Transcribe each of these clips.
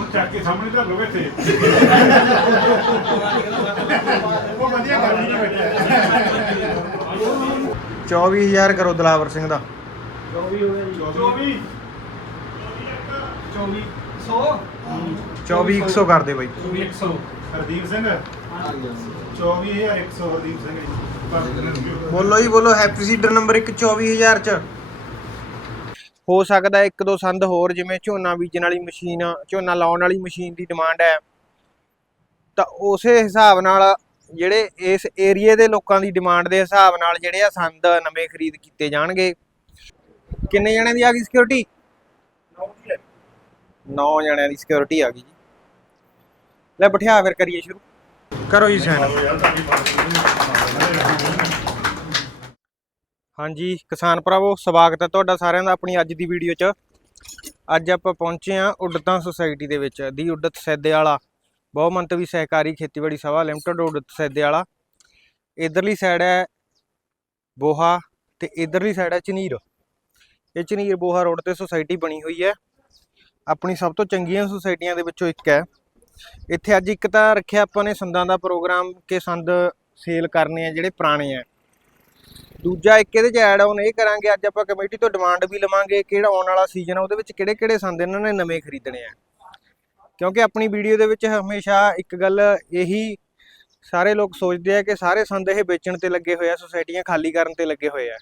ਹੁਣ ਚੱਕ ਕੇ ਸਾਹਮਣੇ ਧਰ ਲੋਗੇ ਇੱਥੇ। ਉਹ ਵਧੀਆ ਗੱਲ ਨਹੀਂ ਬੈਠਾ 24000 ਕਰੋ ਦਲਾਵਰ ਸਿੰਘ ਦਾ। 24 24100 ਕਰ ਦੇ ਬਾਈ। ਹਰਦੀਪ ਸਿੰਘ? 24100 ਹਰਦੀਪ ਸਿੰਘ ਜੀ। ਬੋਲੋ ਜੀ ਬੋਲੋ। ਹੈਪੀ ਸੀਡਰ ਨੰਬਰ 1 24000 ਚ। ਹੋ ਸਕਦਾ ਇੱਕ ਦੋ ਸੰਦ ਹੋਰ, ਜਿਵੇਂ ਝੋਨਾ ਬੀਜਣ ਵਾਲੀ ਮਸ਼ੀਨ, ਝੋਨਾ ਲਾਉਣ ਵਾਲੀ ਮਸ਼ੀਨ ਦੀ ਡਿਮਾਂਡ ਹੈ। ਤਾਂ ਉਸੇ ਹਿਸਾਬ ਨਾਲ ਜਿਹੜੇ ਇਸ ਏਰੀਏ ਦੇ ਲੋਕਾਂ ਦੀ ਡਿਮਾਂਡ ਦੇ ਹਿਸਾਬ ਨਾਲ ਜਿਹੜੇ ਆ ਸੰਦ ਨਵੇਂ ਖਰੀਦ ਕੀਤੇ ਜਾਣਗੇ। ਕਿੰਨੇ ਜਣਿਆਂ ਦੀ ਆ ਗਈ ਸਿਕਿਉਰਿਟੀ 9 ਜਣਿਆਂ ਦੀ ਸਿਕਿਉਰਿਟੀ ਆ ਗਈ ਜੀ। ਲੈ, ਬਿਠਾ ਫਿਰ ਕਰੀਏ ਸ਼ੁਰੂ। ਕਰੋ ਜੀ ਸੈਨ ਹਾਂਜੀ, ਕਿਸਾਨ ਭਰਾਵੋ, ਸਵਾਗਤ ਹੈ ਤੁਹਾਡਾ ਸਾਰਿਆਂ ਦਾ ਆਪਣੀ ਅੱਜ ਦੀ ਵੀਡੀਓ 'ਚ। ਅੱਜ ਆਪਾਂ ਪਹੁੰਚੇ ਹਾਂ ਉਡਤਾਂ ਸੁਸਾਇਟੀ ਦੇ ਵਿੱਚ ਦੀ ਉਡਤ ਸੈਦੇ ਵਾਲਾ ਬਹੁਮੰਤਵੀ ਸਹਿਕਾਰੀ ਖੇਤੀਬਾੜੀ ਸਭਾ ਲਿਮਟਿਡ ਉਡਤ ਸੈਦੇ ਵਾਲਾ ਇਧਰਲੀ ਸਾਈਡ ਹੈ ਬੋਹਾ ਤੇ ਇਧਰਲੀ ਸਾਈਡ ਹੈ ਚਨੀਰ। ਇਹ ਚਨੀਰ ਬੋਹਾ ਰੋਡ ਤੇ ਸੁਸਾਇਟੀ ਬਣੀ ਹੋਈ ਹੈ। ਆਪਣੀ ਸਭ ਤੋਂ ਚੰਗੀਆਂ ਸੁਸਾਇਟੀਆਂ ਦੇ ਵਿੱਚੋਂ ਇੱਕ ਹੈ। ਇੱਥੇ ਅੱਜ ਇੱਕ ਤਾਂ ਰੱਖਿਆ ਆਪਾਂ ਨੇ ਸੰਦਾਂ ਦਾ ਪ੍ਰੋਗਰਾਮ ਕਿ ਸੰਦ ਸੇਲ ਕਰਨੇ ਆ ਜਿਹੜੇ ਪੁਰਾਣੇ ਆ। ਦੂਜਾ ਇੱਕ ਇਹਦੇ ਚ ਐਡ ਆਨ ਇਹ ਕਰਾਂਗੇ, ਅੱਜ ਆਪਾਂ ਕਮੇਟੀ ਤੋਂ ਡਿਮਾਂਡ ਵੀ ਲਵਾਂਗੇ ਕਿਹੜਾ ਆਉਣ ਵਾਲਾ ਸੀਜ਼ਨ ਆ, ਉਹਦੇ ਵਿੱਚ ਕਿਹੜੇ ਕਿਹੜੇ ਸੰਦ ਇਹਨਾਂ ਨੇ ਨਵੇਂ ਖਰੀਦਣੇ ਆ। ਕਿਉਂਕਿ ਆਪਣੀ ਵੀਡੀਓ ਦੇ ਵਿੱਚ ਹਮੇਸ਼ਾ ਇੱਕ ਗੱਲ ਇਹੀ ਸਾਰੇ ਲੋਕ ਸੋਚਦੇ ਆ ਕਿ ਸਾਰੇ ਸੰਦ ਇਹ ਵੇਚਣ ਤੇ ਲੱਗੇ ਹੋਏ ਆ, ਸੁਸਾਇਟੀਆਂ ਖਾਲੀ ਕਰਨ ਤੇ ਲੱਗੇ ਹੋਏ ਆ।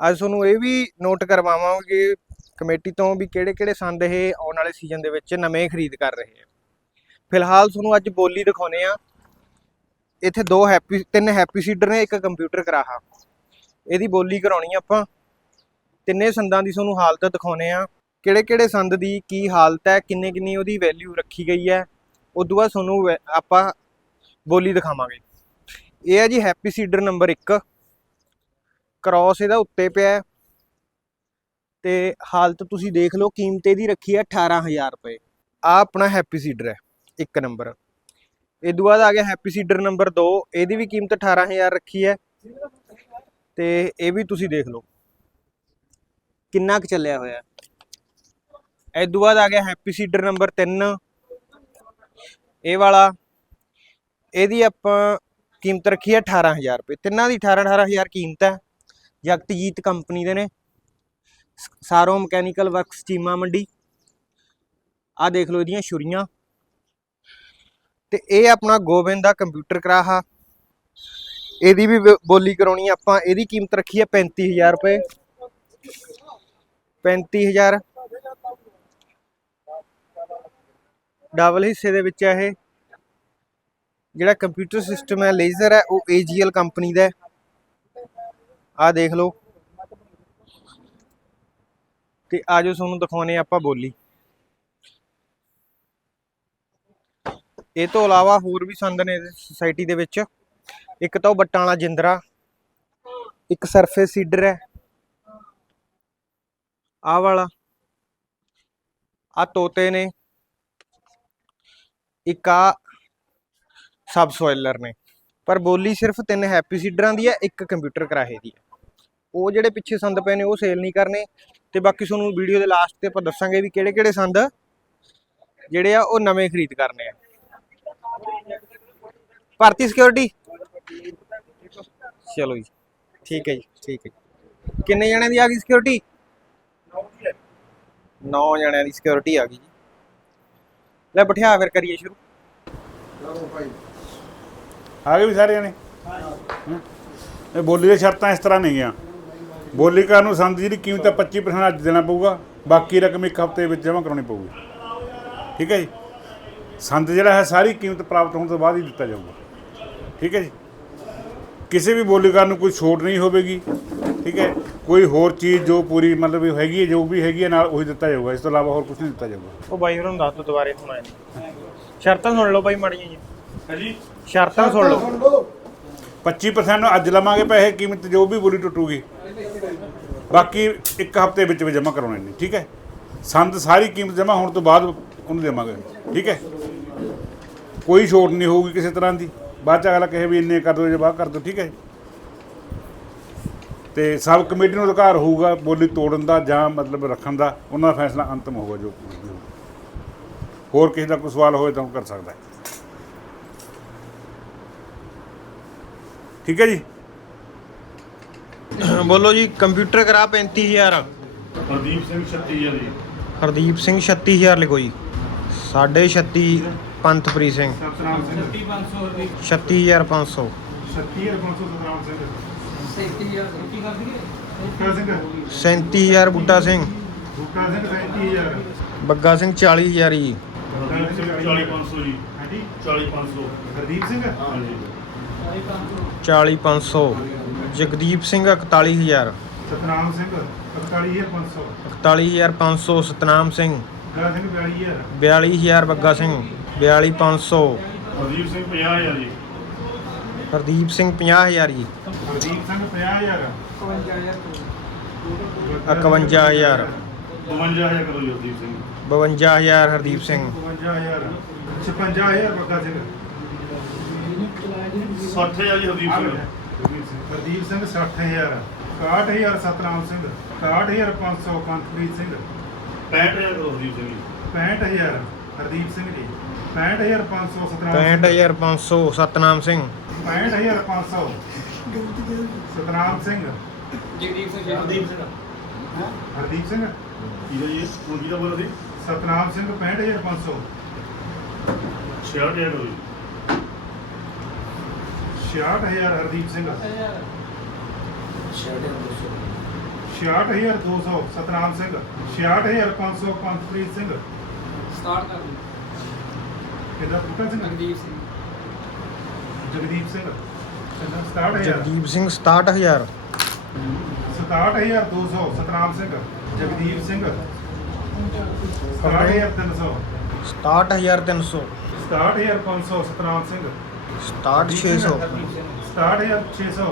ਅੱਜ ਤੁਹਾਨੂੰ ਇਹ ਵੀ ਨੋਟ ਕਰਵਾਵਾਂਗੇ ਕਮੇਟੀ ਤੋਂ ਵੀ ਕਿਹੜੇ ਕਿਹੜੇ ਸੰਦ ਇਹ ਆਉਣ ਵਾਲੇ ਸੀਜ਼ਨ ਦੇ ਵਿੱਚ ਨਵੇਂ ਖਰੀਦ ਕਰ ਰਹੇ ਆ। ਫਿਲਹਾਲ ਤੁਹਾਨੂੰ ਅੱਜ ਬੋਲੀ ਦਿਖਾਉਨੇ ਆ। ਇੱਥੇ ਦੋ ਹੈਪੀ ਤਿੰਨ ਹੈਪੀ ਸੀਡਰ ਨੇ, ਇੱਕ ਕੰਪਿਊਟਰ ਕਰਾਹਾ। ਇਹਦੀ ਬੋਲੀ ਕਰਾਉਣੀ ਆਪਾਂ। ਤਿੰਨੇ ਸੰਦਾਂ ਦੀ ਤੁਹਾਨੂੰ ਹਾਲਤ ਦਿਖਾਉਨੇ ਆ। ਕਿਹੜੇ ਕਿਹੜੇ ਸੰਦ ਦੀ ਕੀ ਹਾਲਤ ਹੈ, ਕਿੰਨੇ ਕਿੰਨੀ ਉਹਦੀ ਵੈਲਿਊ ਰੱਖੀ ਗਈ ਹੈ, ਉਦੋਂ ਬਾਅਦ ਤੁਹਾਨੂੰ ਵੈ- ਆਪਾਂ ਬੋਲੀ ਦਿਖਾਵਾਂਗੇ। ਇਹ ਹੈ ਜੀ ਹੈਪੀ ਸੀਡਰ ਨੰਬਰ 1 ਕ੍ਰਾਸ ਇਹਦਾ ਉੱਤੇ ਪਿਆ ਹੈ। ਤੇ ਹਾਲਤ ਤੁਸੀਂ ਦੇਖ ਲਓ, ਕੀਮਤ ਇਹਦੀ ਰੱਖੀ ਹੈ 18000 ਰੁਪਏ। ਆ ਆਪਣਾ ਹੈਪੀ ਸੀਡਰ ਹੈ, ਇੱਕ ਨੰਬਰ ਇਹ ਤੋਂ ਬਾਅਦ ਆ ਗਿਆ ਹੈਪੀ ਸੀਡਰ ਨੰਬਰ 2 ਇਹਦੀ ਵੀ ਕੀਮਤ 18000 ਰੱਖੀ ਹੈ। ਤੇ ਇਹ ਵੀ ਤੁਸੀਂ ਦੇਖ ਲਓ। ਕਿੰਨਾ ਕੁ ਚੱਲਿਆ ਹੋਇਆ ਇਹ ਤੋਂ ਬਾਅਦ ਆ ਗਿਆ ਹੈਪੀ ਸੀਡਰ ਨੰਬਰ 3 ਇਹ ਵਾਲਾ, ਇਹਦੀ ਆਪਾਂ ਕੀਮਤ ਰੱਖੀ ਹੈ 18000 ਰੁਪਏ। ਤਿੰਨਾਂ ਦੀ 18 18000 ਕੀਮਤ ਹੈ। ਜਗਤਜੀਤ ਕੰਪਨੀ ਦੇ ਨੇ। ਸ- ਸਾਰੋ ਮਕੈਨੀਕਲ ਵਰਕਸ ਚੀਮਾ ਮੰਡੀ। ਆ ਦੇਖ ਲਓ ਇਹਦੀਆਂ ਛੁਰੀਆਂ। ਤੇ ਇਹ ਆਪਣਾ ਗੋਬਿੰਦ ਦਾ ਕੰਪਿਊਟਰ ਕਰਾਹਾ। ਇਹਦੀ ਵੀ ਬੋਲੀ ਕਰਾਉਣੀ ਆਪਾਂ ਇਹਦੀ ਕੀਮਤ ਰੱਖੀ ਹੈ 35000 ਰੁਪਏ। 35000 ਡਬਲ ਹਿੱਸੇ ਦੇ ਵਿੱਚ ਹੈ ਇਹ। ਜਿਹੜਾ ਕੰਪਿਊਟਰ ਸਿਸਟਮ ਹੈ, ਲੇਜ਼ਰ ਹੈ, ਉਹ AGL ਕੰਪਨੀ ਦਾ ਹੈ। ਆ ਦੇਖ ਲਓ। ਤੇ ਆਜੋ ਤੁਹਾਨੂੰ ਦਿਖਾਉਨੇ ਆਪਾਂ ਬੋਲੀ। ਇਹ ਤੋਂ ਇਲਾਵਾ ਹੋਰ ਵੀ ਸੰਦ ਨੇ ਸੁਸਾਇਟੀ ਦੇ ਵਿੱਚ। ਇੱਕ ਤਾਂ ਉਹ ਬੱਟਾਂ ਵਾਲਾ ਜਿੰਦਰਾ, ਇੱਕ ਸਰਫੇਸ ਸੀਡਰ ਹੈ। ਆਹ ਵਾਲਾ ਆ ਤੋਤੇ ਨੇ, ਇੱਕ ਆ ਸਬ ਸੋਇਲਰ ਨੇ। ਪਰ ਬੋਲੀ ਸਿਰਫ ਤਿੰਨ ਹੈਪੀ ਸੀਡਰਾਂ ਦੀ ਹੈ, ਇੱਕ ਕੰਪਿਊਟਰ ਕਰਾਹੇ ਦੀ ਹੈ। ਉਹ ਜਿਹੜੇ ਪਿੱਛੇ ਸੰਦ ਪਏ ਨੇ, ਉਹ ਸੇਲ ਨਹੀਂ ਕਰਨੇ। ਤੇ ਬਾਕੀ ਤੁਹਾਨੂੰ ਵੀਡੀਓ ਦੇ ਲਾਸਟ ਤੇ ਆਪਾਂ ਦੱਸਾਂਗੇ ਵੀ ਕਿਹੜੇ ਕਿਹੜੇ ਸੰਦ ਜਿਹੜੇ ਆ ਉਹ ਨਵੇਂ ਖਰੀਦ ਕਰਨੇ ਆ। ਭਾਰਤੀ ਸਿਕਿਉਰਿਟੀ ਚਲੋ ਜੀ। ਠੀਕ ਹੈ ਜੀ, ਠੀਕ ਹੈ ਜੀ। ਕਿੰਨੇ ਜਣਿਆਂ ਦੀ ਆ ਗਈ ਸਿਕਿਉਰਿਟੀ 9 ਜਣਿਆਂ ਦੀ ਸਿਕਿਉਰਿਟੀ ਆ ਗਈ ਜੀ। ਲੈ ਬਿਠਾ ਫਿਰ ਕਰੀਏ ਸ਼ੁਰੂ। ਆ ਗਏ ਵੀ ਸਾਰੇ ਜਣੇ? ਹਮ। ਇਹ ਬੋਲੀ ਦੀਆਂ ਸ਼ਰਤਾਂ ਇਸ ਤਰ੍ਹਾਂ ਨਹੀਂ ਗਿਆ ਬੋਲੀਕਾਰ ਨੂੰ ਸੰਦ ਜਿਹੜੀ ਕੀਮਤ ਹੈ 25% ਅੱਜ ਦੇਣਾ ਪਊਗਾ। ਬਾਕੀ ਰਕਮ ਇੱਕ ਹਫ਼ਤੇ ਵਿੱਚ ਜਮ੍ਹਾਂ ਕਰਾਉਣੀ ਪਊਗੀ। ਠੀਕ ਹੈ ਜੀ? ਸੰਦ ਜਿਹੜਾ ਹੈ, ਸਾਰੀ ਕੀਮਤ ਪ੍ਰਾਪਤ ਹੋਣ ਤੋਂ ਬਾਅਦ ਹੀ ਦਿੱਤਾ ਜਾਊਗਾ। ਠੀਕ ਹੈ ਜੀ? ਕਿਸੇ ਵੀ ਬੋਲੀਕਾਰ ਨੂੰ ਕੋਈ ਛੋਟ ਨਹੀਂ ਹੋਵੇਗੀ ਠੀਕ ਹੈ? ਕੋਈ ਹੋਰ ਚੀਜ਼ ਜੋ ਪੂਰੀ ਮਤਲਬ ਵੀ ਹੈਗੀ ਹੈ ਜੋ ਵੀ ਹੈਗੀ ਹੈ ਨਾਲ ਉਹੀ ਦਿੱਤਾ ਜਾਊਗਾ। ਇਸ ਤੋਂ ਇਲਾਵਾ ਹੋਰ ਕੁਝ ਨਹੀਂ ਦਿੱਤਾ ਜਾਊਗਾ। ਉਹ ਬਾਈ ਹੋਰਾਂ ਨੂੰ ਦੱਸ ਦੋ ਦੁਬਾਰੇ ਹੁਣ ਆਏ ਸ਼ਰਤਾਂ ਸੁਣ ਲਓ ਬਾਈ ਮਾੜੀਆਂ ਜੀ ਹਾਂਜੀ। ਸ਼ਰਤਾਂ ਸੁਣ ਲਓ। 25% ਨੂੰ ਅੱਜ ਲਵਾਂਗੇ ਪੈਸੇ ਕੀਮਤ ਜੋ ਵੀ ਬੋਲੀ ਟੁੱਟੂਗੀ। ਬਾਕੀ ਇੱਕ ਹਫ਼ਤੇ ਵਿੱਚ ਵਿੱਚ ਜਮ੍ਹਾਂ ਕਰਾਉਣੇ ਨੇ ਠੀਕ ਹੈ? ਸੰਦ ਸਾਰੀ ਕੀਮਤ ਜਮ੍ਹਾਂ ਹੋਣ ਤੋਂ ਬਾਅਦ ਉਹਨੂੰ ਦੇਵਾਂਗੇ। ਠੀਕ ਹੈ? ਕੋਈ ਛੋਟ ਨਹੀਂ ਹੋਊਗੀ ਕਿਸੇ ਤਰ੍ਹਾਂ ਦੀ। ਬਾਅਦ ਚ ਅਗਲਾ ਕਹੇ ਵੀ ਇੰਨੇ ਕਰ ਦਿਓ ਜਾਂ ਬਾਅਦ ਕਰ ਦਿਓ ਠੀਕ ਹੈ ਤੇ ਸਬ ਕਮੇਟੀ ਨੂੰ ਅਧਿਕਾਰ ਹੋਊਗਾ ਬੋਲੀ ਤੋੜਨ ਦਾ ਜਾਂ ਮਤਲਬ ਰੱਖਣ ਦਾ ਉਹਨਾਂ ਦਾ ਫੈਸਲਾ ਅੰਤਮ ਹੋਊਗਾ ਜੋ ਹੋਰ ਕਿਸੇ ਦਾ ਕੋਈ ਸਵਾਲ ਹੋਵੇ ਤਾਂ ਉਹ ਕਰ ਸਕਦਾ ਹੈ। ਠੀਕ ਹੈ ਜੀ? ਬੋਲੋ ਜੀ ਕੰਪਿਊਟਰ ਕਰਾ 35000 ਪ੍ਰਦੀਪ ਸਿੰਘ ਛੱਤੀ ਜੀ। ਹਰਦੀਪ ਸਿੰਘ 36000 ਲਿਖੋ ਜੀ। ਸਾਡੇ 36 ਪੰਥਪ੍ਰੀਤ ਸਿੰਘ। ਸਤਨਾਮ ਸਿੰਘ। 36500 36500 ਸਤਨਾਮ ਸਿੰਘ। ਬੁੱਕਾ ਸਿੰਘ। 37000 ਬੁੱਟਾ ਸਿੰਘ। ਬੁੱਕਾ ਸਿੰਘ 37000 ਬੱਗਾ ਸਿੰਘ 40000 ਜੀ। 40500 ਜੀ। ਹਾਂਜੀ। 40500 ਹਰਦੀਪ ਸਿੰਘ? ਹਾਂਜੀ। 40500 ਜਗਦੀਪ ਸਿੰਘ 41000 ਸਤਨਾਮ ਸਿੰਘ 41500 41500 ਸਤਨਾਮ ਸਿੰਘ। 42000 42000 ਬੱਗਾ ਸਿੰਘ। 42500 ਹਰਦੀਪ ਸਿੰਘ 50000 ਜੀ। ਹਰਦੀਪ ਸਿੰਘ 50000 ਜੀ। ਹਰਦੀਪ ਸਿੰਘ 50000 51000 52000 ਕਰੋ ਜੀ ਹਰਦੀਪ ਸਿੰਘ। 52000 ਹਰਦੀਪ ਸਿੰਘ। 55000 56000 ਬੱਗਾ ਸਿੰਘ। 60000 ਜੀ ਹਰਦੀਪ ਸਿੰਘ। ਹਰਦੀਪ ਸਿੰਘ 60000 61000 ਸਤਨਾਮ ਸਿੰਘ। 61500 ਕੰਤਪ੍ਰੀਤ ਸਿੰਘ। 65000 ਕਰੋ ਹਰਦੀਪ ਸਿੰਘ ਜੀ। 65000 ਹਰਦੀਪ ਸਿੰਘ ਜੀ। 65500 ਸਤਨਾਮ 65500 ਸਤਨਾਮ ਸਿੰਘ। 65500 ਸਤਨਾਮ ਸਿੰਘ। ਹਰਦੀਪ ਸਿੰਘ ਹਰਦੀਪ ਸਿੰਘ। ਕੀ ਦਾ ਜੀ? ਹੁਣ ਕੀ ਦਾ ਬੋਲ ਸੀ ਸਤਨਾਮ ਸਿੰਘ 65500 66000 ਕਰੋ ਜੀ 66000 ਹਰਦੀਪ ਸਿੰਘ। 66200 ਸਤਨਾਮ ਸਿੰਘ। 66500 ਪੰਥਪ੍ਰੀਤ ਸਿੰਘ। ਸਟਾਰਟ ਕਰ ਇਹਦਾ ਬੂਟਾ ਸਿੰਘ ਜਗਦੀਪ ਸਿੰਘ ਜਗਦੀਪ ਸਿੰਘ 67000 ਜਗਦੀਪ ਸਿੰਘ 67000 67200 ਸਤਨਾਮ ਸਿੰਘ ਜਗਦੀਪ ਸਿੰਘ 67300 67300 67500 ਸਤਨਾਮ ਸਿੰਘ 67600 67600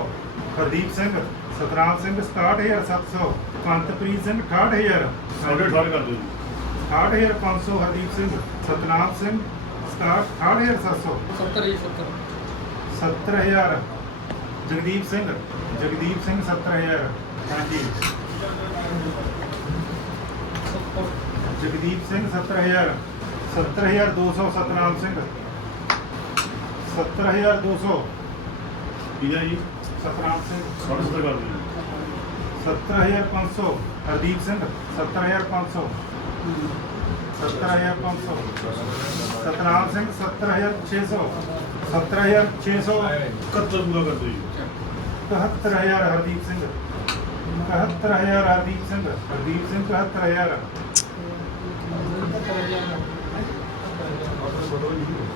ਹਰਦੀਪ ਸਿੰਘ ਸਤਨਾਮ ਸਿੰਘ 67700 ਪੰਤਪ੍ਰੀਤ ਸਿੰਘ 68000 ਸਾਡੇ 18 ਕਰ ਦਿਓ ਜੀ 68500 ਹਰਦੀਪ ਸਿੰਘ ਸਤਨਾਮ ਸਿੰਘ 68700 70 ਜੀ 70 70000 ਜਗਦੀਪ ਸਿੰਘ ਜਗਦੀਪ ਸਿੰਘ 70000 ਹਾਂਜੀ ਜਗਦੀਪ ਸਿੰਘ 70000 70200 ਸਤਨਾਮ ਸਿੰਘ 70200 ਕੀ ਦਾ ਜੀ ਸਤਨਾਮ ਸਿੰਘ 70 ਕਰ ਦਿਓ 70500 ਹਰਦੀਪ ਸਿੰਘ 70500 70500 ਸਤਨਾਮ ਸਿੰਘ 70600 70600 71 ਪੂਰਾ ਕਰ ਦਿਓ 71000 ਹਰਦੀਪ ਸਿੰਘ 71000 ਹਰਦੀਪ ਸਿੰਘ ਹਰਦੀਪ ਸਿੰਘ 71000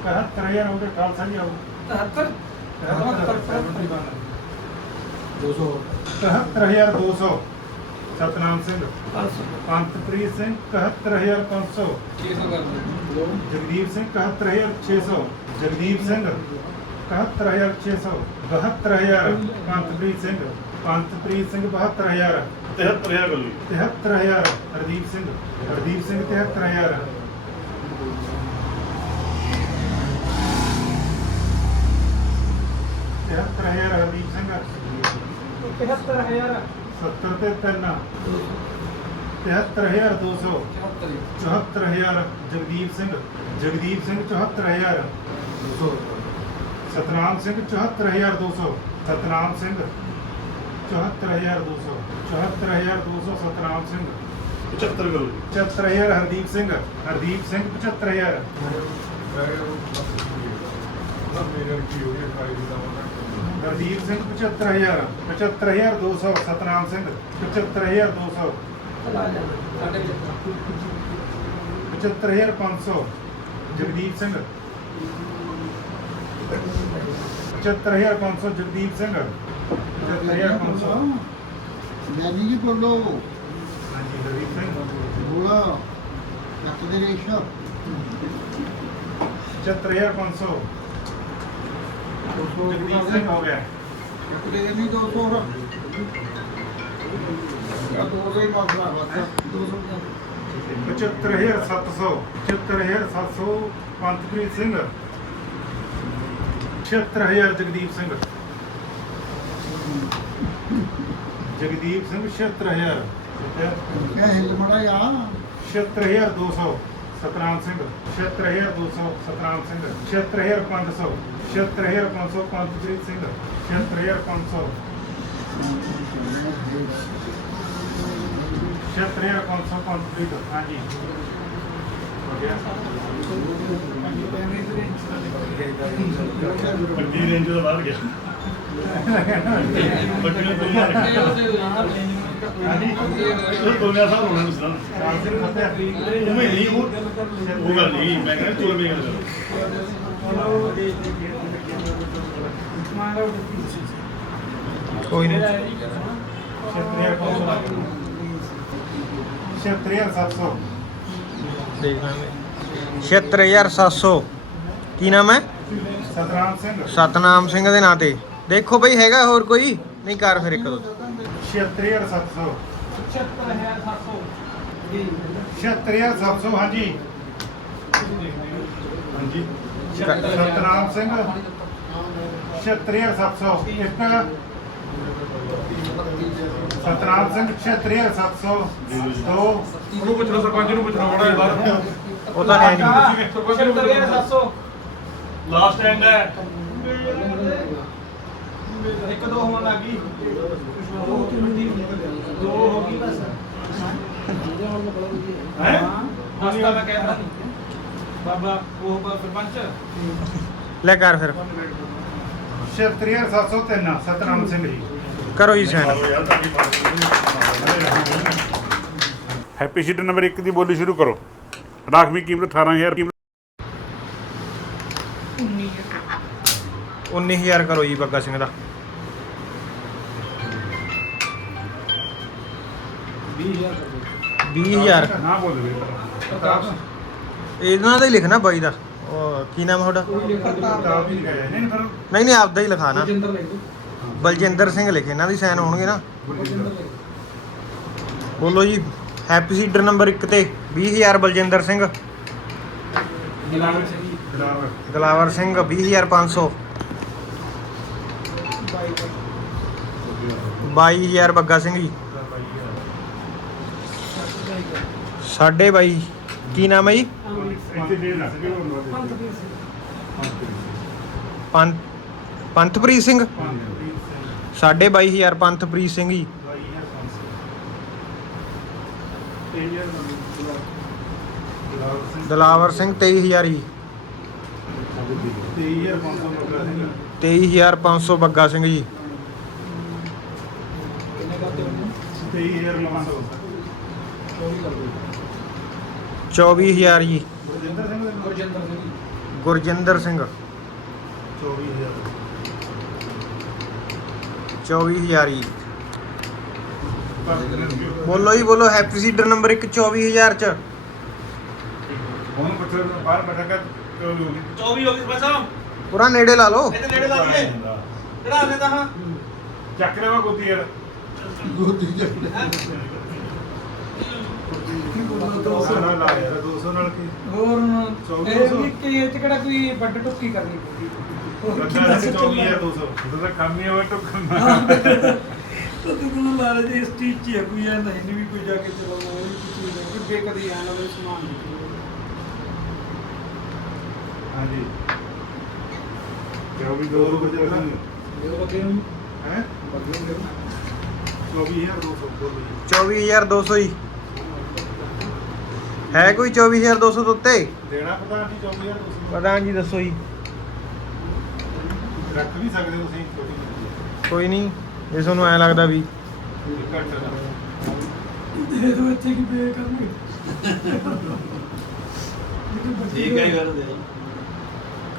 71000 ਉਹਦੇ ਖਾਲਸਾ ਜੀ ਆਓ 73 71200 ਸਤਨਾਮ ਸਿੰਘ ਪੰਤਪ੍ਰੀਤ ਸਿੰਘ 71500 600 ਕਰ ਦਿਓ ਜਗਦੀਪ ਸਿੰਘ 71600 ਜਗਦੀਪ ਸਿੰਘ 71600 72000 ਪੰਤਪ੍ਰੀਤ ਸਿੰਘ ਪੰਤਪ੍ਰੀਤ ਸਿੰਘ 72000 73000 ਕਰੋ ਜੀ 73000 ਹਰਦੀਪ ਸਿੰਘ ਹਰਦੀਪ ਸਿੰਘ 73000 73000 ਹਰਦੀਪ ਸਿੰਘ 73000 70 ਤੇ 3 73200 74 74000 ਜਗਦੀਪ ਸਿੰਘ। ਜਗਦੀਪ ਸਿੰਘ 74000 ਸਤਨਾਮ ਸਿੰਘ 74200 ਸਤਨਾਮ ਸਿੰਘ 74200 74200 ਸਤਨਾਮ ਸਿੰਘ। 75 ਕਰੋ ਜੀ 74000 ਹਰਦੀਪ ਸਿੰਘ ਹਰਦੀਪ ਸਿੰਘ 75000 ਹਰਦੀਪ ਸਿੰਘ 75000 75200 ਸਤਨਾਮ ਸਿੰਘ 75200 ਸਾਡੇ 75500 ਜਗਦੀਪ ਸਿੰਘ। 75500 ਜਗਦੀਪ ਸਿੰਘ। 75500 ਮੈਨੀ ਜੀ ਬੋਲੋ। ਹਾਂਜੀ ਸਿੰਘ। ਬੋਲਾ। ਕੱਟ ਦੇ ਰੇਸ਼ਾ 75500 ਜਗਦੀਪ ਸਿੰਘ ਹੋ ਗਿਆ। ਕੱਟ ਦੇ ਨਹੀਂ 200 ਹੋਰ ਆ ਦੋ ਦੇ ਮਸਲਾ ਬਸ 200 75700 75700 ਪੰਤਪ੍ਰੀਤ ਸਿੰਘ। 76000 ਜਗਦੀਪ ਸਿੰਘ। ਜਗਦੀਪ ਸਿੰਘ 76000 ਕਹਿ ਹਿੱਲ ਮੜਾ ਆ। 76200 ਸਤਨਾਮ ਸਿੰਘ। 76200 ਸਤਨਾਮ ਸਿੰਘ। 76500 76500 ਪੰਜਪ੍ਰੀਤ ਸਿੰਘ 76500 76500 ਪੰਜਪ੍ਰੀਤ ਹਾਂਜੀ ਹੋ ਗਿਆ ਵੱਡੀ ਰੇਂਜ ਦਾ ਬਾਹਰ ਗਿਆ ਵੱਡੀਆਂ ਦੁਨੀਆ ਰੱਖੀਆਂ ਉਹ ਦੁਨੀਆ ਸਾਹਿਬ ਹੋਣਾ ਨੂੰ ਸੁਣਾ ਚਾਰ ਨਹੀਂ ਉਹ ਉਹ ਗੱਲ ਨਹੀਂ ਮੈਂ ਕਹਿੰਦਾ ਤੁਰ ਵੀ ਗੱਲ ਕਰੋ ਕੋਈ ਨਹੀਂ। ਛੇਤਰੀ 700 ਦੇਖ ਲਾਂਗੇ। 76700 ਕੀ ਨਾਮ ਹੈ? ਸਤਨਾਮ ਸਿੰਘ। ਸਤਨਾਮ ਸਿੰਘ ਦੇ ਨਾਂ ਤੇ। ਦੇਖੋ ਬਈ ਹੈਗਾ ਹੋਰ ਕੋਈ? ਨਹੀਂ ਕਰ ਫਿਰ ਇੱਕ ਦੋ। 76700 76700 76700 ਹਾਂਜੀ। ਹਾਂਜੀ। ਸਤਨਾਮ ਸਿੰਘ। 76700 ਇੱਕ ਸਤਨਾਮ ਸਿੰਘ 76700 ਦੋ। ਉਹਨੂੰ ਪੁੱਛਣਾ ਸਰਪੰਚ ਨੂੰ ਪੁੱਛਣਾ ਬੜਾ ਬਾਹਰ ਉਹ ਤਾਂ ਹੈ ਨਹੀਂ। ਸਰਪੰਚ ਨੂੰ ਪੁੱਛਣਾ 76700 ਲਾਸਟ ਐਂਡ ਹੈ। ਇੱਕ ਦੋ ਹੋਣ ਲੱਗੀ ਦੋ ਹੋ ਗਈ ਬਸ। ਹੈ? ਹਸਤਾ ਮੈਂ ਕਹਿ ਨਹੀਂ ਬਾਬਾ ਉਹ ਸਰਪੰਚ। ਲੈ ਕਰ ਫਿਰ। 76703 ਸਤਨਾਮ ਸਿੰਘ ਜੀ। ਕਰੋ ਜੀ ਬਾਤ ਹੈਪੀ ਸੀਟ ਨੰਬਰ 1 ਦੀ ਬੋਲੀ ਸ਼ੁਰੂ ਕਰੋ। ਰਾਖਵੀਂ ਕੀਮਤ 18000 ਕੀਮਤ 19000 ਕਰੋ ਜੀ ਬੱਗਾ ਸਿੰਘ ਦਾ। 20000 ਨਾ ਬੋਲ ਦੇ ਇਹਨਾਂ ਦਾ ਹੀ ਲਿਖਣਾ ਬਾਈ ਦਾ। ਉਹ ਕੀ ਨਾਮ ਤੁਹਾਡਾ? ਪ੍ਰਤਾਪ ਲਿਖਿਆ ਜਾਏ ਨਹੀਂ ਫਿਰ। ਨਹੀਂ ਨਹੀਂ ਆਪਦਾ ਹੀ ਲਿਖਾ ਨਾ ਜਿੰਦਰ ਲੈ ਬਲਜਿੰਦਰ ਸਿੰਘ ਲਿਖੇ ਇਹਨਾਂ ਦੀ ਸਾਈਨ ਹੋਣਗੇ ਨਾ। ਬੋਲੋ ਜੀ ਹੈਪੀ ਸੀਡਰ ਨੰਬਰ 1 ਤੇ 20000 ਬਲਜਿੰਦਰ ਸਿੰਘ। ਗਿਲਾਵਰ ਸਿੰਘ ਗਲਾਵਰ। ਦਲਾਵਰ ਸਿੰਘ 20500 22000 ਬੱਗਾ ਸਿੰਘ ਜੀ। ਸਾਢੇ ਬਾਈ। ਕੀ ਨਾਮ ਹੈ ਜੀ? ਪੰਥ ਪੰਥਪ੍ਰੀਤ ਸਿੰਘ? ਸਾਢੇ 22000 ਪੰਥਪ੍ਰੀਤ ਸਿੰਘ ਜੀ। ਦਲਾਵਰ ਸਿੰਘ 23000 ਜੀ। 23500 ਬੱਗਾ ਸਿੰਘ ਜੀ। 24000 ਜੀ। ਗੁਰਜਿੰਦਰ ਸਿੰਘ ਦੇ ਗੁਰਜਿੰਦਰ 24000 24000 ਜੀ। ਬੋਲੋ ਜੀ ਬੋਲੋ ਹੈਪੀ ਸੀਡਰ ਨੰਬਰ 1 24000 ਚ। ਉਹਨੂੰ ਪੂਰਾ ਨੇੜੇ ਲਾ ਲਓ। ਇਹ ਨੇੜੇ ਲਾ ਲਈਏ। ਚੜਾ ਦੇ ਤਾਂ ਚੱਕ ਰਿਹਾ ਵਾ ਯਾਰ। ਗੋਦੀ ਚੱਕ 200 ਨਾਲ ਹਾਂਜੀ ਕਿਉਂ ਵੀ ਦੋ ਰੁਪਏ ਰੱਖਣ ਇਹ ਬੱਗੇ ਹੈ? ਬੱਗੇ 24200 24200 ਹੀ। ਹੈ ਕੋਈ 24200 ਤੋਂ ਉੱਤੇ? ਦੇਣਾ ਪਤਾ ਨਹੀਂ 24200 ਪਤਾ ਜੀ ਦੱਸੋ ਜੀ। ਰੱਖ ਵੀ ਸਕਦੇ ਹੋ ਤੁਸੀਂ ਛੋਟੀ ਕੋਈ ਨਹੀਂ ਜੇ ਤੁਹਾਨੂੰ ਐ ਲੱਗਦਾ ਵੀ। ਘੱਟ ਦੇ ਦੋ ਇੱਥੇ ਕੀ ਬੇ ਕਰਨਗੇ? ਠੀਕ ਹੈ ਗੱਲ ਦੇ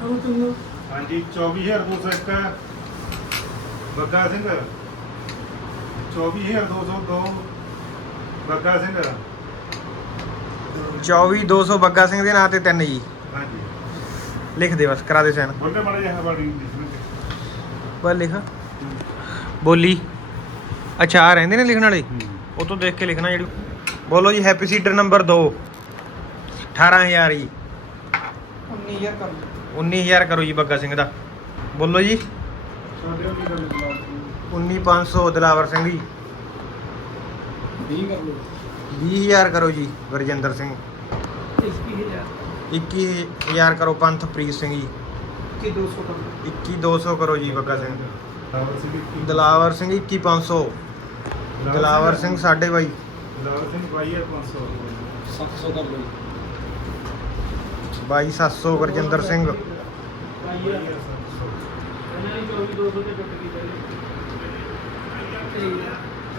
ਕਹੋ ਤੁਮ ਹਾਂਜੀ 24201 ਬੱਗਾ ਸਿੰਘ। 24202 ਬੱਗਾ ਸਿੰਘ। 24200 ਬੱਗਾ ਸਿੰਘ ਦੇ ਨਾਂ ਤੇ ਤਿੰਨ ਜੀ। ਹਾਂਜੀ। ਲਿਖ ਦੇ ਬਸ ਕਰਾ ਦੇ ਸਾਈਨ ਬੋਲਦੇ ਮਾੜਾ ਜਿਹਾ ਲਿਖਣ ਬਸ ਲਿਖ। ਬੋਲੀ। ਅੱਛਾ ਆ ਰਹਿੰਦੇ ਨੇ ਲਿਖਣ ਵਾਲੇ? ਉਹ ਤੋਂ ਦੇਖ ਕੇ ਲਿਖਣਾ ਜਿਹੜੀ ਬੋਲੋ ਜੀ ਹੈਪੀ ਸੀਡਰ ਨੰਬਰ 2 18000 ਜੀ। 19000 ਕਰ। 19000 ਕਰੋ ਜੀ ਬੱਗਾ ਸਿੰਘ ਦਾ। ਬੋਲੋ ਜੀ। ਸਾਡੇ ਉਹ ਕੀ ਗੱਲ ਬੁਲਾਓ 19500 ਦਲਾਵਰ ਸਿੰਘ ਜੀ। 20 ਕਰ ਲਓ। 20000 ਕਰੋ ਜੀ ਗੁਰਜਿੰਦਰ ਸਿੰਘ। 21000 21000 ਕਰੋ ਪੰਥਪ੍ਰੀਤ ਸਿੰਘ ਜੀ। ਕਿ 200 ਕਰ। 21200 ਕਰੋ ਜੀ ਬੱਗਾ ਸਿੰਘ। ਲਾਵਰ ਸਿੰਘ ਇੱਕੀ। ਦਲਾਵਰ ਸਿੰਘ 21500 ਦਲਾਵਰ ਸਿੰਘ ਸਾਡੇ ਬਾਈ। ਲਾਵਰ ਸਿੰਘ 22500 700 ਕਰ ਲਓ 22700 ਗੁਰਜਿੰਦਰ ਸਿੰਘ। ਇਹਨਾਂ ਦੀ 24200 ਤੇ ਟੁੱਟ ਗਈ ਪਹਿਲੇ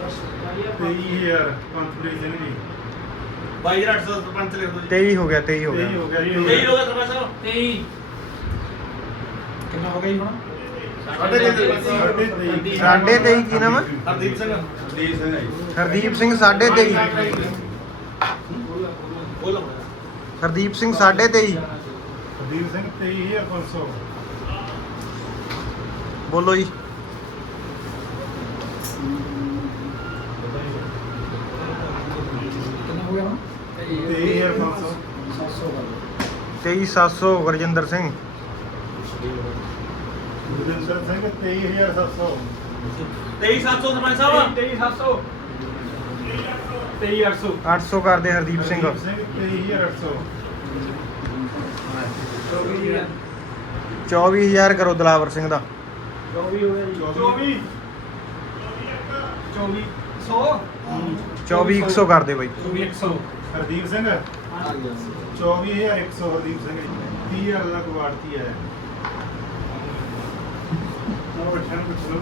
23000 ਪੰਥਪ੍ਰੀਤ ਸਿੰਘ ਜੀ 22800 ਸਰਪੰਚ ਲਿਖ ਦਿਓ ਜੀ। 23 ਹੋ ਗਿਆ 23 ਹੋ 23 ਗਿਆ ਹੋ ਗਿਆ ਜੀ। ਤੇਈ ਹੋ ਗਿਆ ਸਰਪੰਚ ਸਾਹਿਬ। 23 ਕਿੰਨਾ ਹੋ ਗਿਆ ਜੀ ਹੁਣ? ਸਾਡੇ ਸਰਪੰਚ ਸਾਹਿਬ ਸਾਢੇ ਤੇਈ। ਸਾਢੇ ਤੇਈ ਕੀ ਨਾਮ? ਹਰਦੀਪ ਸਿੰਘ। ਹਰਦੀਪ ਸਿੰਘ ਹੈ ਜੀ। ਹਰਦੀਪ ਸਿੰਘ 23.5 ਬੋਲੋ। ਹਰਦੀਪ ਸਿੰਘ 23.5 ਹਰਦੀਪ ਸਿੰਘ 23500 ਬੋਲੋ ਜੀ। ਕਿੰਨਾ ਹੋ ਗਿਆ ਹੁਣ 23500 700 ਕਰ ਲਓ 23700 ਗੁਰਜਿੰਦਰ ਸਿੰਘ ਗੁਰਜਿੰਦਰ ਸਿੰਘ 23700 23700 ਸਰਪੰਚ ਸਾਹਿਬ? 23700 23800 800 ਕਰਦੇ ਹਰਦੀਪ ਸਿੰਘ। ਹਰਦੀਪ ਸਿੰਘ 23800 24000 ਕਰੋ ਦਲਾਵਰ ਸਿੰਘ ਦਾ। 24 ਹੋ ਗਿਆ ਜੀ। 24 24 100 24100 ਕਰਦੇ ਬਾਈ। 100 ਹਰਦੀਪ ਸਿੰਘ? ਆ ਗਿਆ 24100 ਹਰਦੀਪ ਸਿੰਘ ਜੀ। 30000 ਦਾ ਕੁਆੜਤੀ ਆਇਆ। ਚਲੋ ਬੱਚਿਆਂ ਨੂੰ ਪੁੱਛ ਲਓ।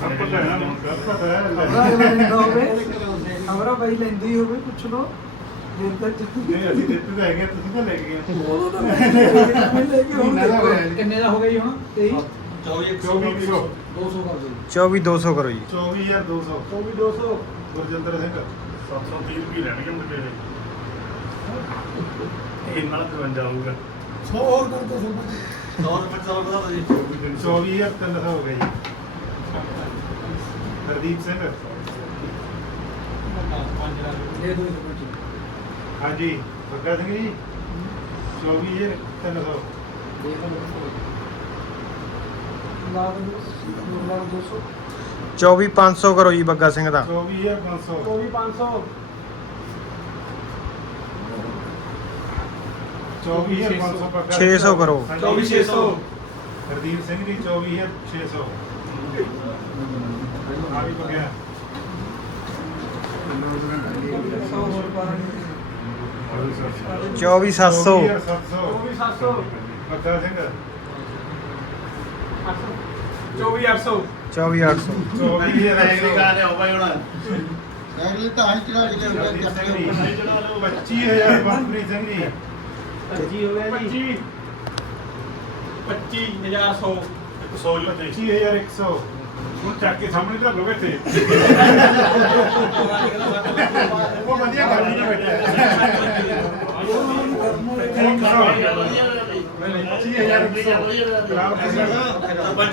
ਸਭ ਪਤਾ ਹੈ ਨਾ ਪਤਾ ਹੈ ਖਬਰਾਂ ਬਾਈ ਲੈਂਦੀ ਹੋਵੇ ਪੁੱਛ ਲਓ। ਦਿਨ ਤੱਕ ਨਹੀਂ ਅਸੀਂ ਦਿੱਤੇ ਤਾਂ ਹੈਗੇ ਤੁਸੀਂ ਤਾਂ ਲੈ ਕੇ ਗਏ ਉਦੋਂ ਤਾਂ ਮੈਂ ਲੈ ਕੇ ਹੁਣ ਦਾ ਜੀ। ਕਿੰਨੇ ਦਾ ਹੋ ਗਿਆ ਜੀ ਹੁਣ? 23 24100 200 ਕਰ ਦਿਓ। 24200 ਕਰੋ ਜੀ। 24200 24 200 ਗੁਰਜਿੰਦਰ ਸਿੰਘ 730 ਰੁਪਏ ਲੈਣਗੇ ਮੁੰਡੇ ਦੇ। ਇਹ ਨਾਲ 53 ਹੋਊਗਾ। 100 ਹੋਰ ਕਰ? ਦੋ ਸਰਪੰਚ 100 ਸਰਪੰਚ ਸਾਹਿਬ ਬਤਾ ਦਿਓ ਜੀ 24300 ਹੋ ਗਿਆ ਜੀ। ਹਰਦੀਪ ਸਿੰਘ। ਦੇ ਦੋ ਹਾਂਜੀ ਬੱਗਾ ਸਿੰਘ ਜੀ। 24300 ਦੇ ਦੋ ਲਾ ਦੋ ਲਾ 200 24500 ਕਰੋ ਜੀ ਬੱਗਾ ਸਿੰਘ ਦਾ। 24500 24 500 24500 ਬੱਗਾ 600 ਕਰੋ। 24600 ਹਰਦੀਪ ਸਿੰਘ ਜੀ 24600 ਆ ਵੀ ਬੱਗਿਆ 100 ਹੋਰ ਪਾਰਾਂਗੇ 24700 24700 700 ਬੱਗਾ ਸਿੰਘ। 24800 24800 24800 ਗਾਣੇ ਹੋ ਭਾਈ ਹੁਣ ਅਗਲੇ ਤਾਂ ਹੀ ਚੜਾ ਕੇ ਹਰਦੀਪ ਚੱਕ ਸਿੰਘ ਜੀ ਲਿਓ 25000 ਬੰਪਰੀ ਸਿੰਘ ਜੀ 25 ਹੋ ਗਿਆ ਜੀ 25100 100 ਜੋ ਤੇ 25100 ਹੁਣ ਚੱਕ ਕੇ ਸਾਹਮਣੇ ਤਾਂ ਲੋਗੇ ਤੇ ਉਹ ਵਧੀਆ ਗੱਲ ਨਹੀਂ ਬੈਠਾ ਸਰਪੰਚ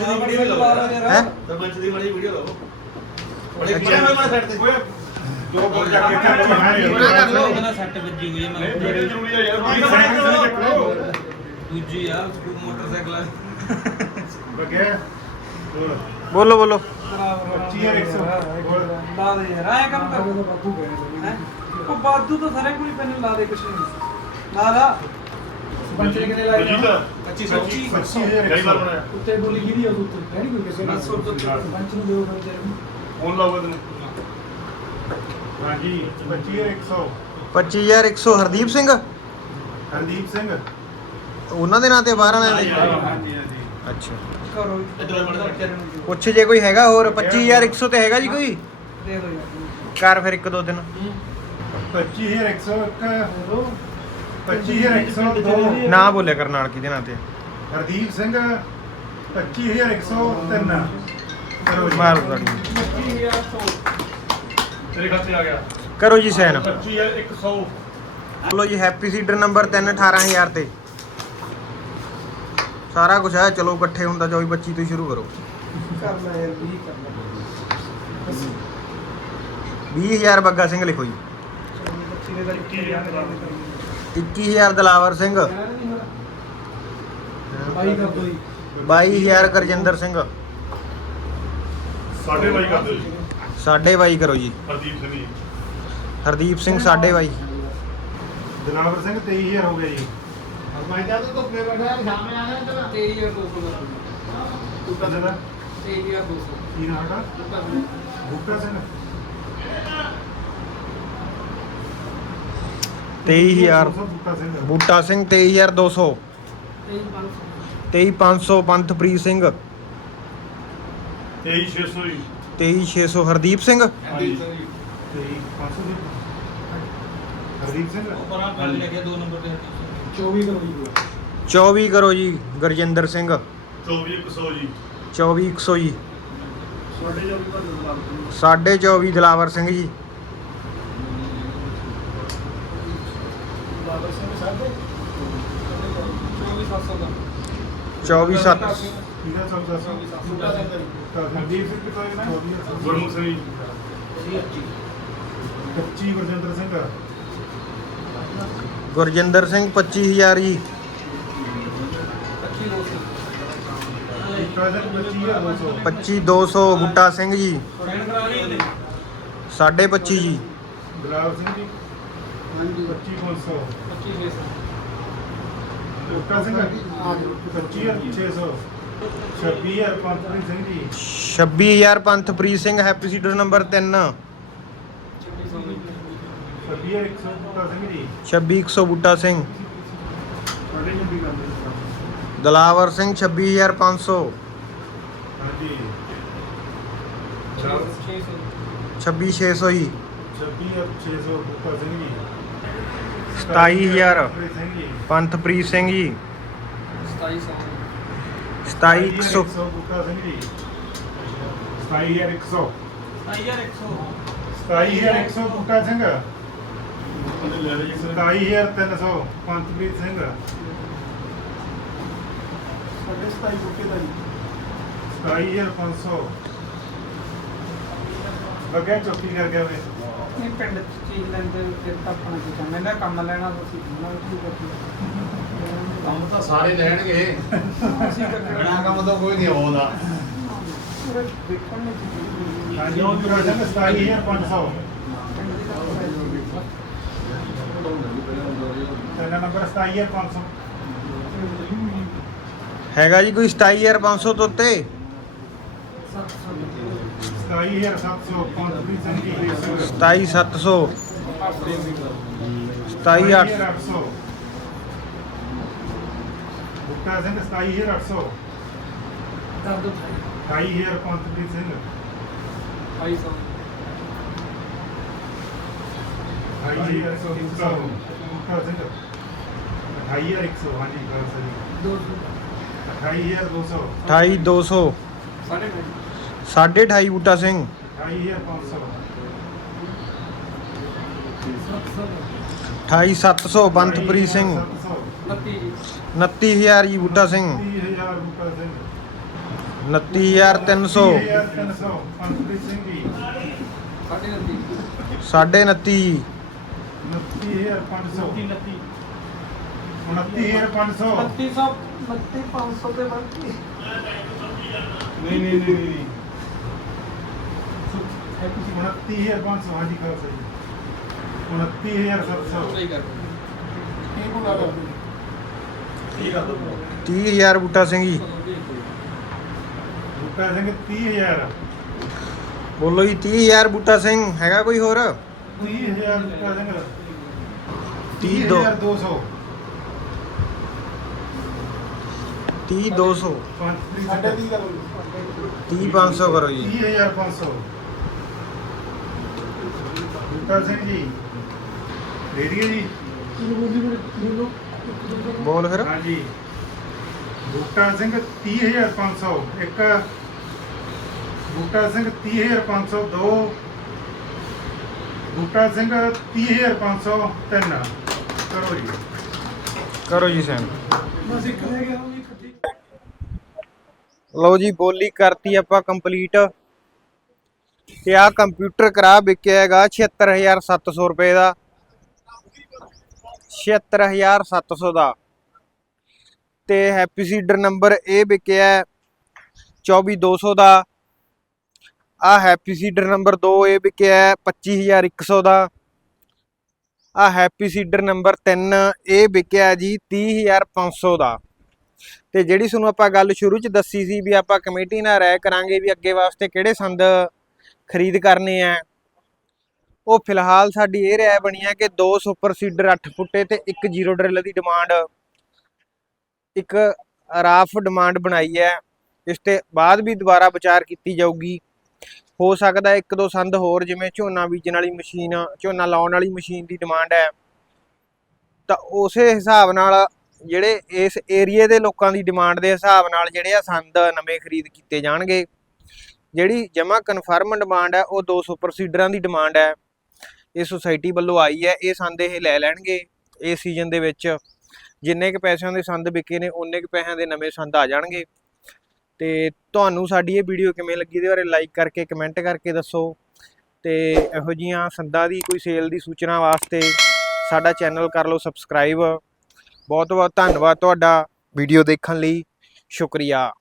ਦੀ ਵੀਡੀਓ ਵੀ ਹੈ ਸਰਪੰਚ ਦੀ ਬੜੀ ਵੀਡੀਓ ਲਾਓ ਬੜੇ ਵੀਡੀਓ ਮੈਂ ਸਾਈਡ ਤੇ ਦੋ ਬੋਲ ਚੱਕ ਕੇ ਕਰ ਲਓ। ਕਹਿੰਦਾ ਸੱਟ ਵੱਜੀ ਹੋਈ ਹੈ ਮੈਂ ਨਹੀਂ ਜ਼ਰੂਰੀ ਹੈ ਯਾਰ ਦੂਜੀ ਆ ਮੋਟਰਸਾਈਕਲ ਬਗਿਆ ਹੋਰ ਬੋਲੋ ਬੋਲੋ 25100 ਹੋਰ ਲਾ ਦੇ ਯਾਰ ਆਇਆ ਕੰਮ ਕਰ ਬਾਦੂ ਤਾਂ ਸਾਰੇ ਕੋਈ ਪੈਨ ਲਾ ਦੇ ਕੁਛ ਨਹੀਂ ਲਾ ਲਾ ਨੇ ਕਿੰਨੇ ਲਾਏ ਬਲਜੀਤ ਨੇ? 2500 ਗਈ ਵਾਰ ਬਣਾਇਆ ਉੱਤੇ ਬੋਲੀ ਗਿਰੀ ਆ ਉੱਤੇ? ਹੈ ਨਹੀਂ ਕੋਈ ਕਿਸੇ ਬਸ ਹੋਰ ਤਾਂ ਸਰਪੰਚ ਨੂੰ ਦਿਓ ਫਿਰ ਤੇਰੇ ਨੂੰ ਫੋਨ ਲਾਓਗੇ ਤੈਨੂੰ ਹਾਂਜੀ 25100 25100 ਹਰਦੀਪ ਸਿੰਘ? ਹਰਦੀਪ ਸਿੰਘ। ਉਹਨਾਂ ਦੇ ਨਾਂ ਤੇ ਬਾਹਰ ਵਾਲਿਆਂ ਦੇ? ਹਾਂਜੀ ਹਾਂਜੀ ਅੱਛਾ। ਕਰੋ ਇੱਧਰ ਬੜਾ ਵਿਚਾਰੇ ਨੂੰ ਦਿਓ। ਪੁੱਛ ਜੇ ਕੋਈ ਹੈਗਾ ਹੋਰ 25100 ਤੇ ਹੈਗਾ ਜੀ ਕੋਈ? ਦੇ ਦੋ ਯਾਰ। ਕਰ ਫਿਰ ਇੱਕ ਦੋ ਦਿਨ। 25101 25102 ਨਾ ਬੋਲਿਆ ਕਰ ਨਾਲ ਕਿਹਦੇ ਨਾਂ ਤੇ। ਹਰਦੀਪ ਸਿੰਘ 25103 ਕਰੋ ਜੀ। ਮਾਰ 25100 ਤੇਰੇ ਖਾਤੇ ਆ ਗਿਆ। ਕਰੋ ਜੀ ਸੈਨ 25100 ਬੋਲੋ ਜੀ ਹੈਪੀ ਸੀਡਰ ਨੰਬਰ 3 18000 ਤੇ। ਸਾਰਾ ਕੁਝ ਹੈ ਚਲੋ ਇਕੱਠੇ ਹੁੰਦਾ 24 25 ਤੋਂ ਹੀ ਸ਼ੁਰੂ ਕਰੋ। ਕਰ ਲੈ ਯਾਰ 20 ਕਰ ਲੈ 20000 ਬੱਗਾ ਸਿੰਘ ਲਿਖੋ ਜੀ। 25 ਦੇ ਦਰ 21000 21000 ਦਲਾਵਰ ਸਿੰਘ। ਬਾਈ ਕਰ ਦੋ ਜੀ। 22000 ਕਰਜਿੰਦਰ ਸਿੰਘ। ਸਾਡੇ ਬਾਈ ਕਰ ਦਿਓ ਜੀ। ਸਾਢੇ ਬਾਈ ਕਰੋ ਜੀ। ਹਰਦੀਪ ਸਿੰਘ ਜੀ। ਹਰਦੀਪ ਸਿੰਘ ਸਾਢੇ ਬਾਈ। ਦਿਲਾਵਰ ਸਿੰਘ 23000 ਹੋ ਗਿਆ ਜੀ। ਮੈਂ ਜਦ ਤੋਂ ਧੁੱਪੇ ਬੈਠਾ ਸਾਹਮਣੇ ਆ ਗਿਆ ਤੇਰਾ। ਤੇਈ ਹਜ਼ਾਰ ਦੋ ਸੌ ਦਾ ਬੂਟਾ ਸਿੰਘ ਦਾ ਤੇਈ ਹਜ਼ਾਰ ਦੋ ਸੌ। ਕੀ ਨਾਮ ਹੈਗਾ ਬੂਟਾ ਸਿੰਘ। 23000 ਬੂਟਾ ਸਿੰਘ 23200 23500 ਪੰਥਪ੍ਰੀਤ ਸਿੰਘ। 23600 ਜੀ। 23600 ਹਰਦੀਪ ਸਿੰਘ। ਹਾਂਜੀ। 23500 ਜੀ। ਹਰਦੀਪ ਸਿੰਘ? ਉਪਰਾਂ ਕੱਲ ਲੱਗਿਆ 2 ਨੰਬਰ ਤੇ 24 ਕਰੋ ਜੀ। 24 ਕਰੋ ਜੀ। ਗਰਜਿੰਦਰ ਸਿੰਘ 24100 ਜੀ 24100 ਜੀ 24 ਦਲਾਵਰ ਸਿੰਘ ਜੀ। 24 7 ਗੁਰਮੁਖ ਸਿੰਘ ਜੀ 25 ਗੁਰਜਿੰਦਰ ਸਿੰਘ ਗੁਰਜਿੰਦਰ ਸਿੰਘ 25000 ਜੀ ਪੱਚੀ ਦੋ ਸੌ ਬੂਟਾ ਸਿੰਘ 25200 25200 ਜੀ ਸਾਢੇ 25 ਜੀ ਗੁਲਾਬ ਸਿੰਘ ਜੀ ਹਾਂਜੀ। 25500 ਪੱਚੀ ਛੇ ਸੌ। ਬੂਟਾ Singh 25600 26000 Pantri Singh ji. 26000 Panthpreet Singh happy seeder number 3 ਛੱਬੀ ਸੌ ਦੀ 26100 ਬੂਟਾ ਸਿੰਘ ਜੀ। 26100 ਬੂਟਾ ਸਿੰਘ। ਜੀ। ਦਲਾਵਰ ਸਿੰਘ 26500 ਹਾਂਜੀ। ਛੇ ਛੇ ਸੌ 26600 ਜੀ 26600 ਬੂਟਾ ਸਿੰਘ ਜੀ। 27000 ਪੰਤਰੀ ਸਿੰਘ ਜੀ। ਪੰਥਪ੍ਰੀਤ ਸਿੰਘ ਜੀ ਸਤਾਈ ਸੌ 27100 27100 ਬੂਟਾ ਸਿੰਘ ਜੀ। 27100 ਸਤਾਈ ਹਜ਼ਾਰ ਇੱਕ ਸੌ 27100 ਬੂਟਾ ਸਿੰਘ। ਉਹਨੇ ਲੈ ਲਈ ਸਰ 27300 ਪੰਤਪ੍ਰੀਤ ਸਿੰਘ। ਸਾਡੇ 27 ਬੂਟੇ ਦਾ ਜੀ। 27500 ਬੱਗਿਆ ਚੁੱਕੀ ਕਰ ਗਿਆ ਵੇ। ਇਹ ਪਿੰਡ ਚ ਚੀਜ਼ ਲੈਂਦੇ ਫਿਰ ਤਾਂ ਆਪਣਾ ਕੀ ਕੰਮ ਇਹਨਾਂ ਕੰਮ ਲੈਣਾ ਤਾਂ ਅਸੀਂ ਉਹਨਾਂ ਨੂੰ ਕੀ ਕਰੀਏ ਕੰਮ ਤਾਂ ਸਾਰੇ ਲੈਣਗੇ। ਅਸੀਂ ਬਿਨਾ ਕੰਮ ਤੋਂ ਕੋਈ ਨਹੀਂ ਆਉਂਦਾ। ਸਿਰਫ ਦੇਖਣ ਨੂੰ ਚੀਜ਼ ਹਾਂਜੀ ਉਹ ਬੂਟਾ ਸਿੰਘ 27500 ਤੇਰਾ ਨੰਬਰ 27500 ਹੈਗਾ ਜੀ ਕੋਈ 27500 ਤੋਂ ਉੱਤੇ? 27700 ਪੰਤਪ੍ਰੀਤ ਸਿੰਘ ਜੀ 27700 27800 27800 ਬੂਟਾ ਸਿੰਘ 27800 ਕਰ ਦੋ 28000 ਪੰਤਪ੍ਰੀਤ ਸਿੰਘ। ਢਾਈ ਸੌ। 28100 ਬੂਟਾ ਸਿੰਘ 28100 ਹਾਂਜੀ ਗੱਲ ਸਹੀ। ਦੋ ਸੌ। 28200 28200 ਸਾਢੇ ਢਾਈ ਸਾਢੇ 28 ਬੂਟਾ ਸਿੰਘ 28500 ਸੱਤ ਸੌ 28700 ਬੰਤਪ੍ਰੀਤ ਸਿੰਘ 29 ਜੀ 29000 ਜੀ ਬੂਟਾ ਸਿੰਘ 30000 ਬੂਟਾ ਸਿੰਘ 29300 30300 ਪੰਤਪ੍ਰੀਤ ਸਿੰਘ ਜੀ ਸਾਢੇ ਉਨੱਤੀ ਸਾਢੇ 29 ਜੀ 29500 ਉਨੱਤੀ 29500 ਬੱਤੀ ਸੌ ਬੱਤੀ ਪੰਜ ਸੌ ਤੇ ਬੱਤੀ ਨਹੀਂ ਨਹੀਂ ਨਹੀਂ ਨਹੀਂ 29500 ਹਾਂਜੀ ਗੱਲ ਸਹੀ। 29700 ਸਹੀ ਕਰ ਕੀ ਬੁਲਾ ਲਓ ਠੀਕ ਆ ਦੋ 30000 ਬੂਟਾ ਸਿੰਘ ਜੀ। ਬੂਟਾ ਸਿੰਘ 30000 ਬੋਲੋ ਜੀ 30000 ਬੂਟਾ ਸਿੰਘ ਹੈਗਾ ਕੋਈ ਹੋਰ? 30000 ਬੂਟਾ ਸਿੰਘ। 30 ਦੋ। 200 30 200 ਪੰਤਪ੍ਰੀਤ ਸਾਡੇ ਸਿੰਘ ਦੀ ਕਰੋ 30 500 ਕਰੋ ਜੀ। 30500 ਬੂਟਾ ਸਿੰਘ ਜੀ। ਰੇਡੀਓ ਜੀ। ਜੀ ਬੋਲੀ ਫਿਰ। ਹਾਂਜੀ। ਬੂਟਾ ਸਿੰਘ 30500 ਇੱਕ ਬੂਟਾ ਸਿੰਘ 30500 ਦੋ ਬੂਟਾ ਸਿੰਘ 30500 ਤਿੰਨ। ਕਰੋ ਜੀ। ਕਰੋ ਜੀ ਸੈਂਡ। ਬਸ ਇੱਕ ਰਹਿ ਗਿਆ ਉਹ ਵੀ ਇਕੱਠੀ। ਲਓ ਜੀ ਬੋਲੀ ਕਰਤੀ ਆਪਾਂ ਕੰਪਲੀਟ। ਤੇ ਆ ਕੰਪਿਊਟਰ ਕਰਾ ਵਿਕਿਆ ਹੈਗਾ 76700 ਰੁਪਏ ਦਾ। 76700 ਦਾ। ਤੇ ਹੈਪੀ ਸੀਡਰ ਨੰਬਰ ਇਹ ਵਿਕਿਆ ਹੈ 24200 ਦਾ ਆ ਹੈਪੀ ਸੀਡਰ ਨੰਬਰ 2 ਇਹ ਵਿਕਿਆ ਹੈ 25100 ਦਾ। ਆ ਹੈਪੀ ਸੀਡਰ ਨੰਬਰ 3 ਇਹ ਵਿਕਿਆ ਜੀ 30500 ਦਾ। ਤੇ ਜਿਹੜੀ ਤੁਹਾਨੂੰ ਆਪਾਂ ਗੱਲ ਸ਼ੁਰੂ ਚ ਦੱਸੀ ਸੀ ਵੀ ਆਪਾਂ ਕਮੇਟੀ ਨਾਲ ਰਾਏ ਕਰਾਂਗੇ ਵੀ ਅੱਗੇ ਵਾਸਤੇ ਕਿਹੜੇ ਸੰਦ ਖਰੀਦ ਕਰਨੇ ਆ। ਉਹ ਫਿਲਹਾਲ ਸਾਡੀ ਇਹ ਰਾਏ ਬਣੀ ਹੈ ਕਿ ਦੋ ਸੁਪਰ ਸੀਡਰ 8 ਫੁੱਟੇ ਤੇ ਇੱਕ ਜ਼ੀਰੋ ਡਰਿਲ ਦੀ ਡਿਮਾਂਡ, ਇੱਕ ਰਾਫ ਡਿਮਾਂਡ ਬਣਾਈ ਹੈ। ਇਸ ਤੇ ਬਾਅਦ ਵੀ ਦੁਬਾਰਾ ਵਿਚਾਰ ਕੀਤੀ ਜਾਊਗੀ। ਹੋ ਸਕਦਾ ਇੱਕ ਦੋ ਸੰਦ ਹੋਰ ਜਿਵੇਂ ਝੋਨਾ ਬੀਜਣ ਵਾਲੀ ਮਸ਼ੀਨ, ਝੋਨਾ ਲਾਉਣ ਵਾਲੀ ਮਸ਼ੀਨ ਦੀ ਡਿਮਾਂਡ ਹੈ। ਤਾਂ ਉਸੇ ਹਿਸਾਬ ਨਾਲ ਜਿਹੜੇ ਇਸ ਏਰੀਏ ਦੇ ਲੋਕਾਂ ਦੀ ਡਿਮਾਂਡ ਦੇ ਹਿਸਾਬ ਨਾਲ ਜਿਹੜੇ ਆ ਸੰਦ ਨਵੇਂ ਖਰੀਦ ਕੀਤੇ ਜਾਣਗੇ। ਜਿਹੜੀ ਜਮਾ ਕਨਫਰਮ ਡਿਮਾਂਡ ਹੈ, ਉਹ ਦੋ ਸੁਪਰਸੀਡਰਾਂ ਦੀ ਡਿਮਾਂਡ ਹੈ। ਇਹ ਸੁਸਾਇਟੀ ਵੱਲੋਂ ਆਈ ਹੈ, ਇਹ ਸੰਦ ਇਹ ਲੈ ਲੈਣਗੇ ਇਸ ਸੀਜ਼ਨ ਦੇ ਵਿੱਚ। ਜਿੰਨੇ ਕੁ ਪੈਸਿਆਂ ਦੇ ਸੰਦ ਵਿਕੇ ਨੇ ਉਨੇ ਕੁ ਪੈਸਿਆਂ ਦੇ ਨਵੇਂ ਸੰਦ ਆ ਜਾਣਗੇ। ਤੇ ਤੁਹਾਨੂੰ ਸਾਡੀ ਇਹ ਵੀਡੀਓ ਕਿਵੇਂ ਲੱਗੀ, ਇਹਦੇ ਬਾਰੇ ਲਾਈਕ ਕਰਕੇ ਕਮੈਂਟ ਕਰਕੇ ਦੱਸੋ। ਤੇ ਇਹੋ ਜੀਆਂ ਸੰਦਾਂ ਦੀ ਕੋਈ ਸੇਲ ਦੀ ਸੂਚਨਾ ਵਾਸਤੇ ਸਾਡਾ ਚੈਨਲ ਕਰ ਲਓ ਸਬਸਕ੍ਰਾਈਬ ਬਹੁਤ ਬਹੁਤ ਧੰਨਵਾਦ ਤੁਹਾਡਾ ਵੀਡੀਓ ਦੇਖਣ ਲਈ। ਸ਼ੁਕਰੀਆ।